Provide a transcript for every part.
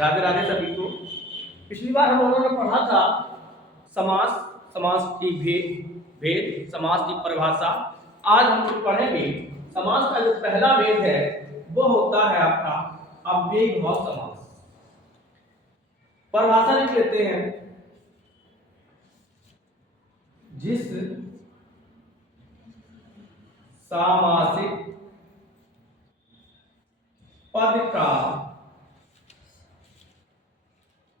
राधे राधे सभी को। पिछली बार हम लोगों ने पढ़ा था समास, समास की भेद, समास की परिभाषा। आज हम लोग पढ़ेंगे समास का जो पहला भेद है वो होता है आपका अव्ययी भाव समास। परिभाषा लिख लेते हैं। जिस सामासिक पद का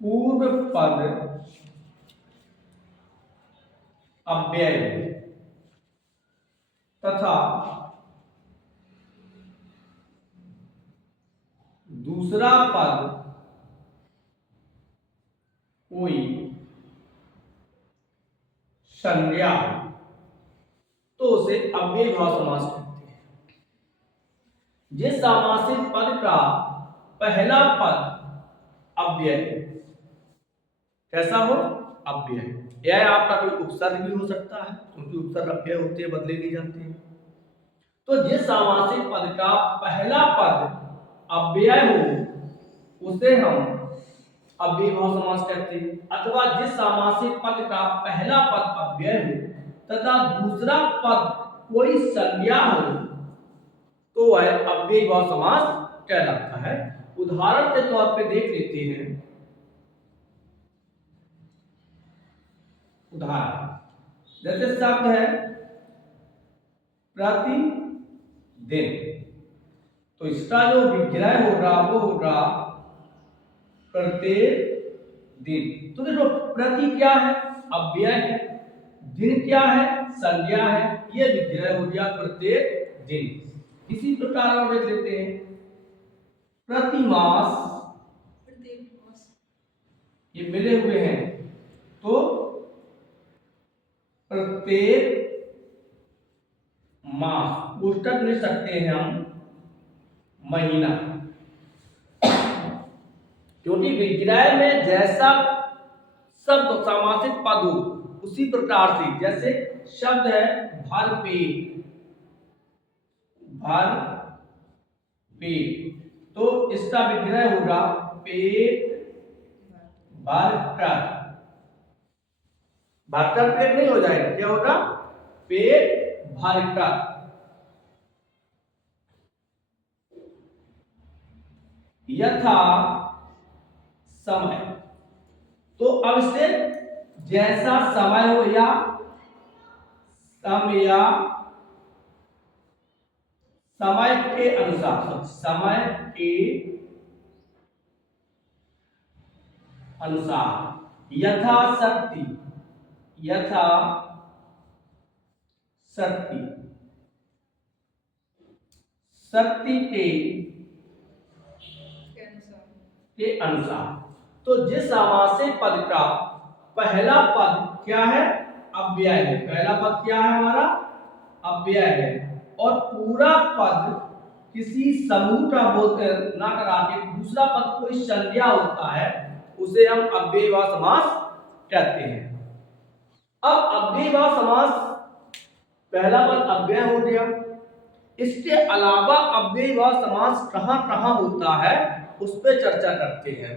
पूर्व पद अव्यय तथा दूसरा पद कोई संज्ञा तो उसे अव्ययी भाव समास कहते हैं। जिस सामासिक पद का पहला पद अव्यय, कैसा हो? अव्यय। यह आपका कोई उपसर्ग भी हो सकता है, क्योंकि उपसर्ग अव्यय होते हैं, बदले नहीं जाते हैं। तो जिस सामासिक पद का पहला पद अव्यय हो उसे हम अव्ययी भाव समास कहते हैं। अथवा जिस सामासिक पद का पहला पद अव्यय हो तथा दूसरा पद कोई संज्ञा हो तो वह अव्ययी भाव समास कहलाता है। उदाहरण के तौर पे देख लेते हैं। उदाहरण जैसे शब्द है प्रतिदिन, तो इसका जो विग्रह होगा वो होगा प्रत्येक दिन। तो देखो प्रति क्या है? अव्यय है। दिन क्या है? संज्ञा है। ये विग्रह हो गया प्रत्येक दिन। इसी प्रकार और देख लेते हैं प्रतिमास, ये मिले हुए हैं तो प्रत्येक मास, पुस्तक लिख सकते हैं हम महीना, क्योंकि विग्रह में जैसा शब्द सामासिक पद हो उसी प्रकार से, जैसे शब्द है भर पेट, भर पेट, तो इसका विग्रह होगा पेट भरकर। भरकर पेट नहीं हो जाएगा, क्या होगा? पेट भरकर। यथा समय, तो अब से जैसा समय हो या समय के अनुसार, समय के अनुसार। यथा शक्ति, यथा शक्ति, शक्ति के अनुसार। तो जिस सामासिक पद का पहला पद क्या है? अव्यय है। पहला पद क्या है हमारा? अव्यय है। और पूरा पद किसी समूह का बोध ना करा के दूसरा पद कोई संज्ञा होता है, उसे हम अव्ययी भाव समास कहते हैं। अब अव्ययी भाव समास, पहला पद अव्यय हो गया। इसके अलावा अव्ययी भाव समास कहां कहां होता है उस पर चर्चा करते हैं।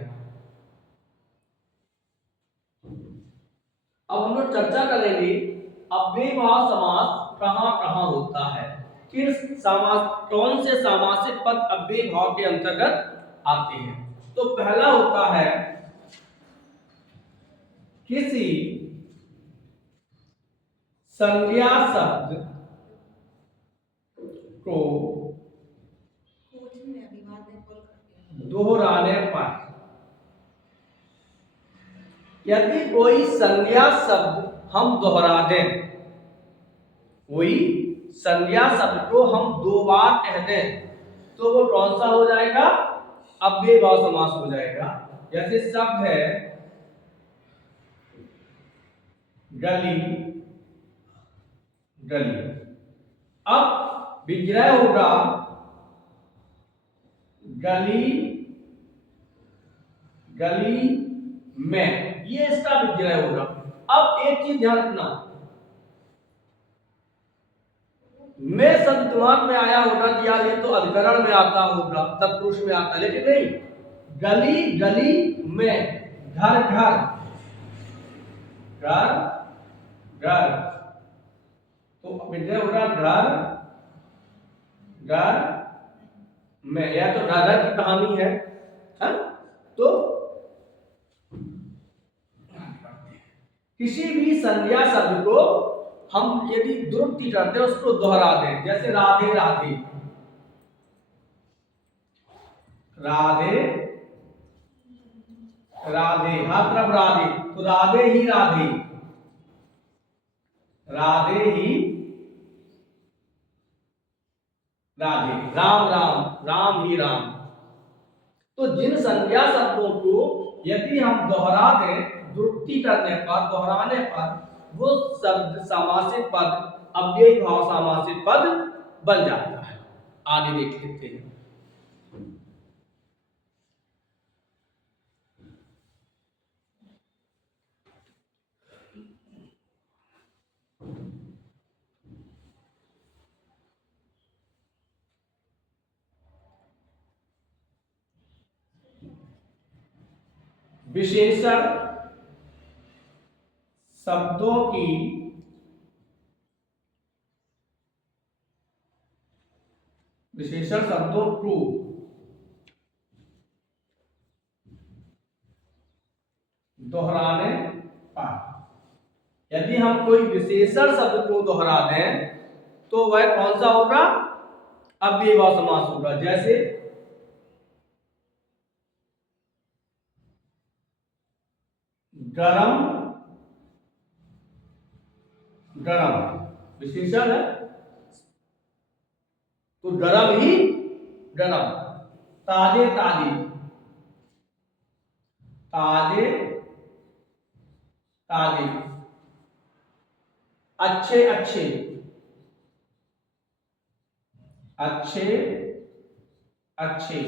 अब हम लोग चर्चा करेंगे अव्ययी भाव समास कहां कहां होता है, कौन से सामासिक पद अव्ययी भाव के अंतर्गत आते हैं। तो पहला होता है किसी संज्ञा शब्द को दोहराने पर, यदि कोई संज्ञा शब्द हम दोहरा दें, कोई संज्ञा शब्द को हम दो बार कह दें, तो वो कौन सा हो जाएगा? अव्ययी भाव समास हो जाएगा। जैसे शब्द है गली, गली, अब विग्रह होगा गली, गली में, ये इसका विग्रह होगा। अब एक चीज ध्यान रखना, मैं शब्द दिमाग में आया होगा कि यार ये तो अधिकरण में आता होगा, तत्पुरुष में आता है, लेकिन नहीं, गली गली में, घर घर, घर घर, तो विद्या होगा घर घर में, या तो राधा की कहानी है, हाँ? तो किसी भी संज्ञा शब्द को हम यदि द्रुति करते हैं उसको दोहरा दें, जैसे राधे राधे, राधे राधे, हर तरफ राधे, तो राधे ही राधे, राधे ही राधे, राम राम, राम ही राम। तो जिन संज्ञा शब्दों को यदि हम दोहरा दें, द्रुति करने पर, दोहराने पर, वो शब्द समासित पद, अव्ययी भाव समासित पद बन जाता है। आगे देख लेते हैं। विशेषण शब्दों की विशेषण शब्दों को दोहराने पर, यदि हम कोई विशेषण शब्द को दोहरा दें तो वह कौन सा होगा? अव्ययी भाव समास होगा। जैसे गरम, गरम विशेषण है तो गरम ही गरम। ताजे ताजे, ताजे ताजे। अच्छे अच्छे, अच्छे अच्छे।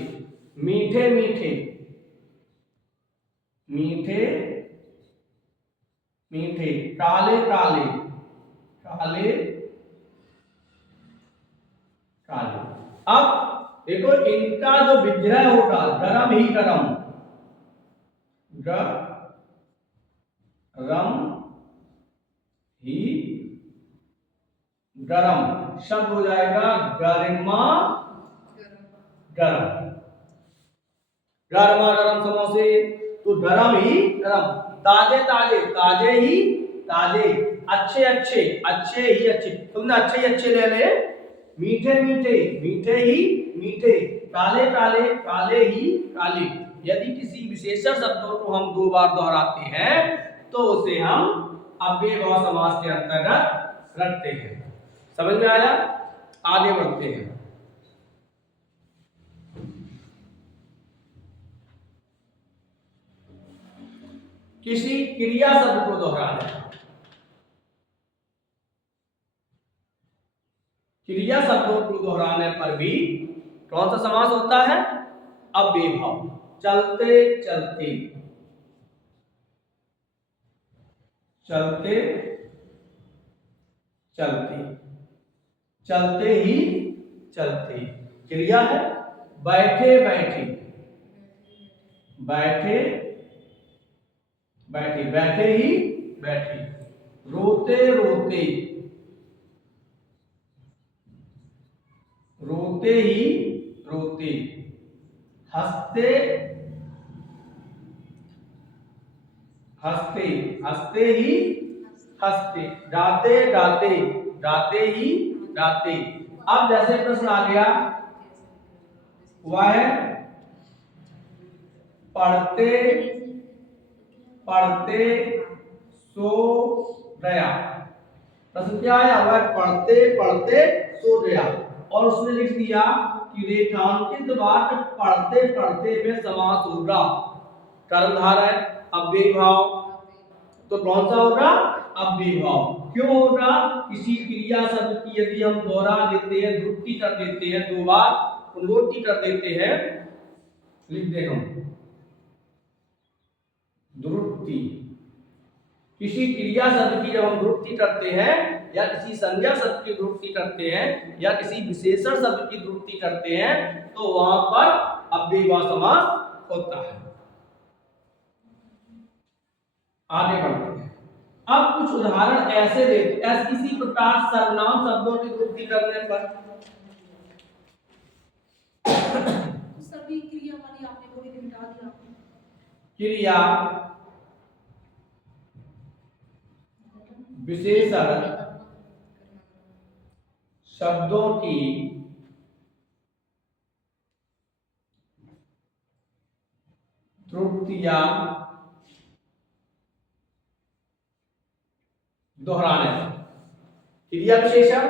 मीठे मीठे, मीठे मीठे। काले काले, काले काले। अब देखो इनका जो विग्रह होगा, गरम ही गरम, गरम ही गरम शब्द हो जाएगा गरिमा गरम। गर्मा गरम समोसे, तो गरम ही गरम। ताजे ताजे, ताजे ही ताजे। अच्छे अच्छे, अच्छे ही अच्छे। तुमने अच्छे ही अच्छे ले ले। मीठे मीठे, मीठे ही मीठे। काले काले, काले ही काले। यदि किसी विशेषण शब्दों को हम दो बार दोहराते हैं तो उसे हम अव्ययी भाव समास के अंतर्गत रखते हैं। समझ में आया? आगे बढ़ते हैं। किसी क्रिया शब्द को दोहराना, क्रिया शब्दों को दोहराने पर भी कौन सा समास होता है? अव्ययी भाव। चलते चलते, चलते चलते, चलते ही चलते क्रिया है। बैठे बैठे, बैठे बैठे, बैठे ही बैठे। रोते रोते, रोते ही रोते। हंसते हंसते, हंसते ही हंसते। गाते गाते, गाते ही गाते। अब जैसे प्रश्न आ गया, वह पढ़ते पढ़ते सो गया। प्रश्न क्या आया? वह पढ़ते पढ़ते सो गया और उसने लिख दिया कि रेखांकित वाक्य पढ़ते पढ़ते में समास होगा। कर्मधारय है, अव्ययी भाव, तो कौन सा होगा? अव्ययी भाव। क्यों होगा? किसी क्रिया शब्द की यदि हम दोहरा देते हैं, द्रुति कर देते हैं, दो बार पुनरुक्ति कर देते हैं, लिख दे हम द्रुति। किसी क्रिया शब्द की जब हम द्रुति करते हैं या किसी संज्ञा शब्द की द्रुति करते हैं या किसी विशेषण शब्द की द्रुति करते हैं तो वहां पर अव्ययी भाव समास होता है। आगे बढ़ते हैं। अब कुछ उदाहरण ऐसे देते ऐसे इसी प्रकार सर्वनाम शब्दों की वृद्धि करने पर सभी क्रिया वाली आपने थोड़ी देर मिटा दिया। क्रिया विशेषण शब्दों की त्रुटियां दोहराने पर। क्रिया विशेषण,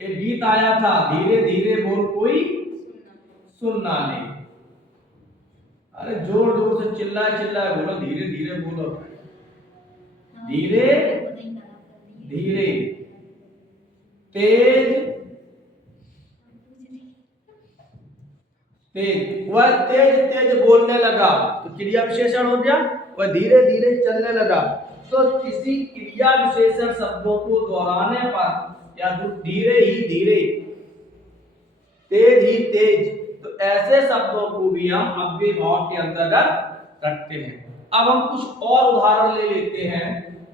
एक गीत आया था, धीरे धीरे बोल कोई सुन ना ले। अरे जोर जोर से चिल्लाए चिल्लाए बोलो, धीरे धीरे बोलो, धीरे धीरे, तेज तेज, वह तेज तेज बोलने लगा, तो क्रिया विशेषण हो गया। वह धीरे धीरे चलने लगा। तो किसी क्रिया विशेषण शब्दों को दोहराने पर या धीरे ही धीरे, तेज ही तेज, तो ऐसे शब्दों को भी हम अव्ययी भाव के अंतर्गत रखते हैं। अब हम कुछ और उदाहरण ले लेते हैं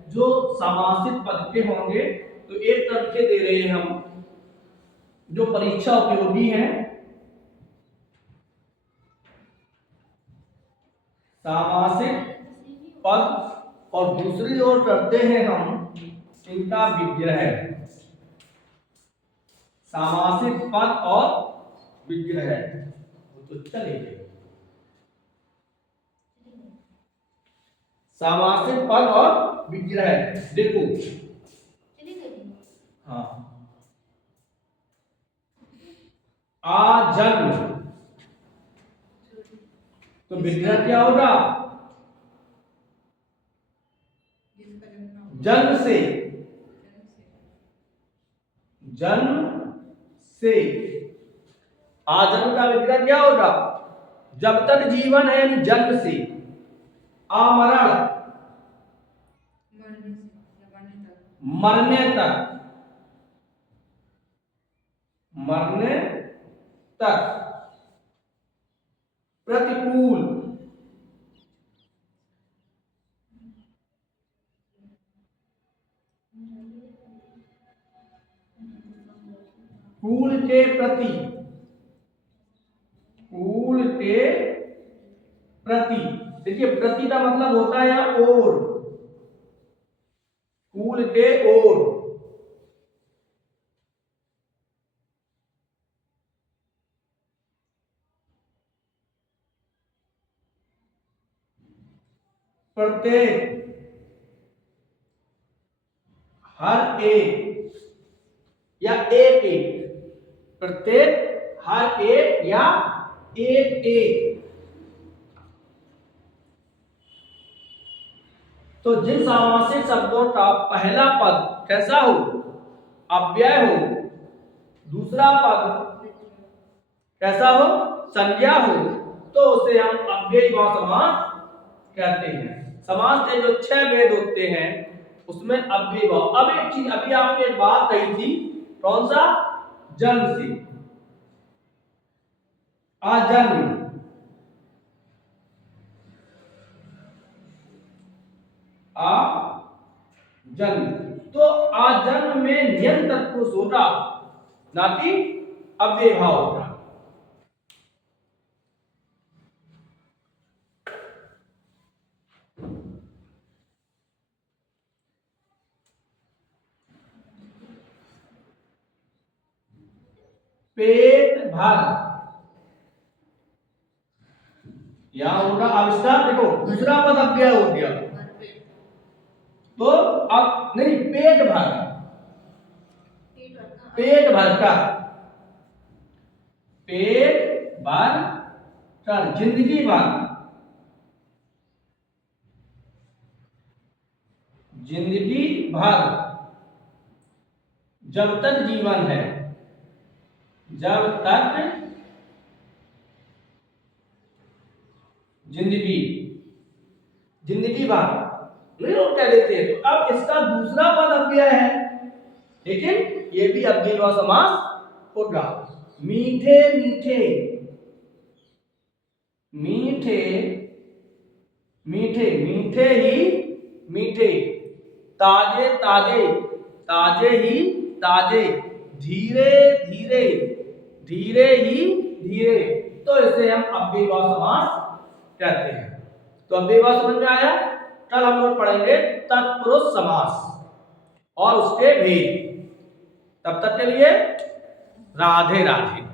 जो समासित पद के होंगे। तो एक तरीके दे रहे हैं हम जो परीक्षा उपयोगी हैं। सामासिक पद और दूसरी ओर करते हैं हम इनका विग्रह। सामासिक पद और विग्रह तो चलेंगे। सामासिक पद और विग्रह देखो, हाँ, आजन्म, तो विग्रह क्या होगा? जन्म से, जन्म से। आजन्म का विग्रह क्या होगा? जब तक जीवन है, यानी जन्म से। अमरण, मरने तक, मरने तक। प्रतिकूल, कूल के प्रति, कूल के प्रति। देखिए प्रति का मतलब होता है और, कूल के ओर। प्रत्येक, हर एक या एक एक। प्रत्येक, हर एक या एक एक। तो जिन सामासिक शब्दों का पहला पद कैसा हो? अव्यय हो, दूसरा पद कैसा हो? संज्ञा हो, तो उसे हम अव्ययी भाव समास कहते हैं। समास के जो 6 भेद होते हैं उसमें अव्ययी भाव। अब एक चीज अभी आपने एक बात कही थी, कौन सा? जन्म से। आजन्म, जन्म, तो आजन्म में नियम तत्पुरुष होगा, ना कि अव्ययी भाव होगा। पेट भर, यहां होगा आविष्कार। देखो दूसरा पद अव्यय हो गया, तो अब नहीं, पेट भर, पेट भर का, पेट भर कर, जिंदगी भर, जिंदगी भर, जब तक जीवन है, जब तक जिंदगी, जिंदगी भर नहीं लोग कह देते हैं। तो अब इसका दूसरा पद अव्यय है, लेकिन ये भी अव्ययी भाव समास होगा। मीठे मीठे, मीठे मीठे मीठे ही मीठे, ताजे ताजे ताजे ही ताजे, धीरे धीरे धीरे ही धीरे। तो इसे हम अव्ययीभाव समास कहते हैं। तो अव्ययीभाव समझ में आया। कल हम लोग पढ़ेंगे तत्पुरुष समास और उसके भेद। तब तक के लिए राधे राधे।